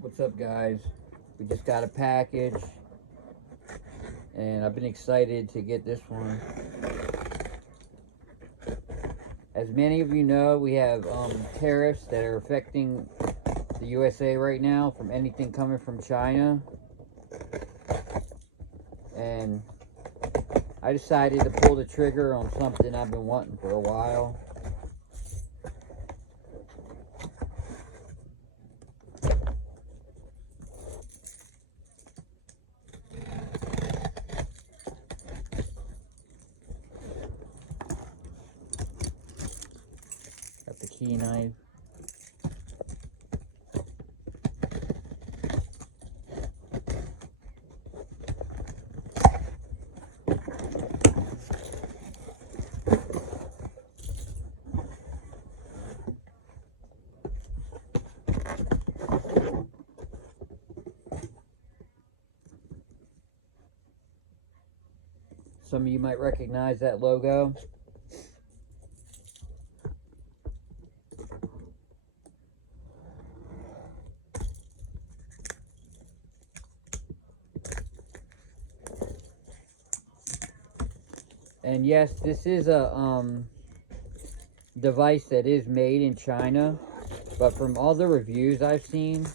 What's up, guys? We just got a package and I've been excited to get this one. As many of you know, we have tariffs that are affecting the USA right now from anything coming from China, and I decided to pull the trigger on something I've been wanting for a while. Got the key knife. Some of you might recognize that logo. And yes, this is a device that is made in China, but from all the reviews I've seen,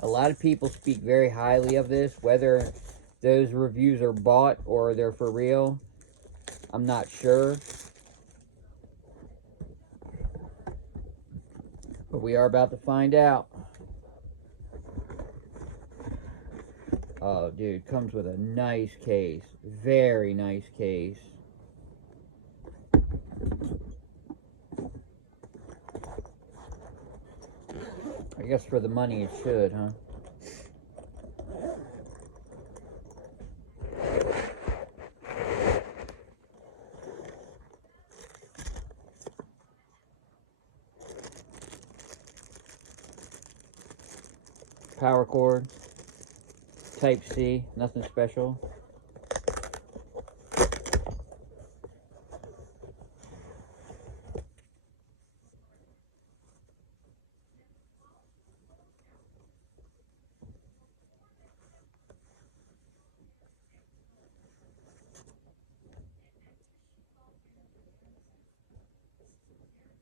a lot of people speak very highly of this. Whether those reviews are bought or they're for real, I'm not sure. But we are about to find out. Oh, dude, comes with a nice case. Very nice case. I guess for the money it should, huh? Power cord. Type C. Nothing special.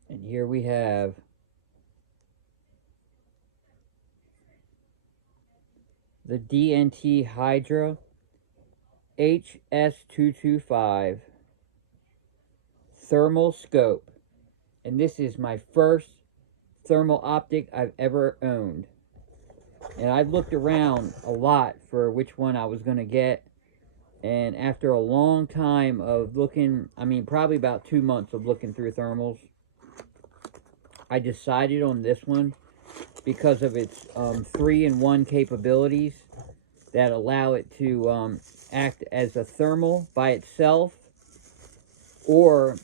And here we have the DNT Hydra hs225 thermal scope. And this is my first thermal optic I've ever owned. And I've looked around a lot for which one I was going to get. And after a long time of looking, I mean probably about 2 months of looking through thermals, I decided on this one because of its 3-in-1 capabilities that allow it to act as a thermal by itself, or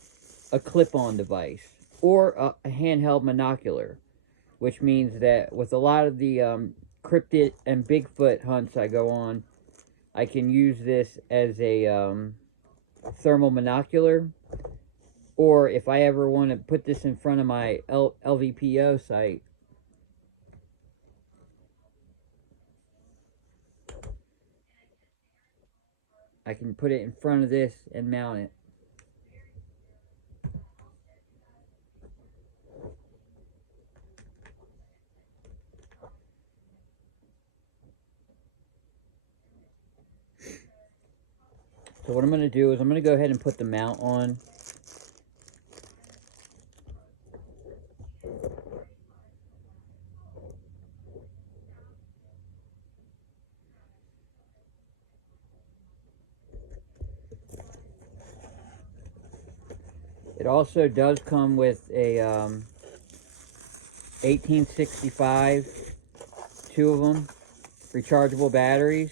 a clip-on device, or a handheld monocular, which means that with a lot of the cryptid and Bigfoot hunts I go on, I can use this as a thermal monocular. Or if I ever want to put this in front of my LVPO site, I can put it in front of this and mount it. So what I'm going to do is I'm going to go ahead and put the mount on. It also does come with a 1865, 2 of them, rechargeable batteries,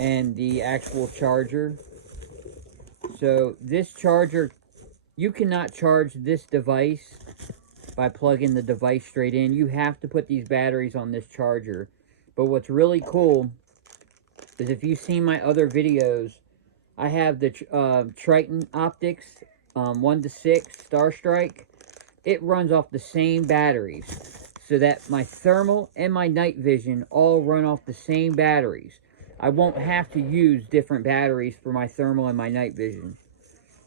and the actual charger. So this charger, you cannot charge this device by plugging the device straight in. You have to put these batteries on this charger. But what's really cool is, if you've seen my other videos, I have the Triton Optics 1 to 6 Star Strike. It runs off the same batteries. so that my thermal and my night vision all run off the same batteries. I won't have to use different batteries for my thermal and my night vision.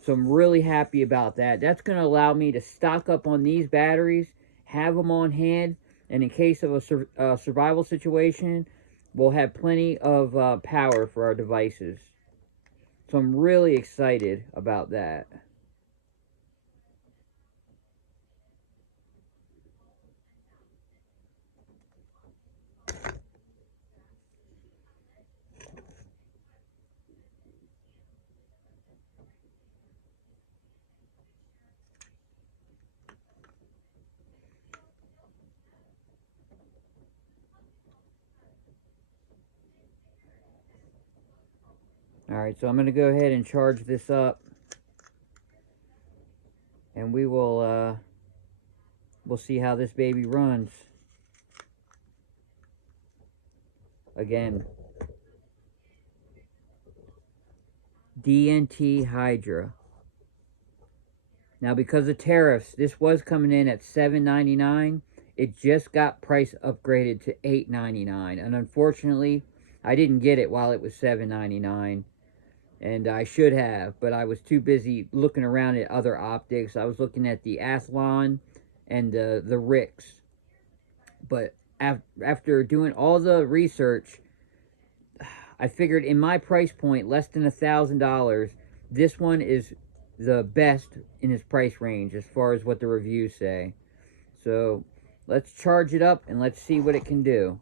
So I'm really happy about that. That's going to allow me to stock up on these batteries, have them on hand, and in case of a survival situation, we'll have plenty of power for our devices. So I'm really excited about that. Alright, so I'm going to go ahead and charge this up. And we'll see how this baby runs. Again, DNT Hydra. Now, because of tariffs, this was coming in at $7.99. It just got price upgraded to $8.99. And unfortunately, I didn't get it while it was $7.99. And I should have, but I was too busy looking around at other optics. I was looking at the Athlon and the Rix. But after doing all the research, I figured in my price point, less than $1,000, this one is the best in its price range as far as what the reviews say. So let's charge it up and let's see what it can do.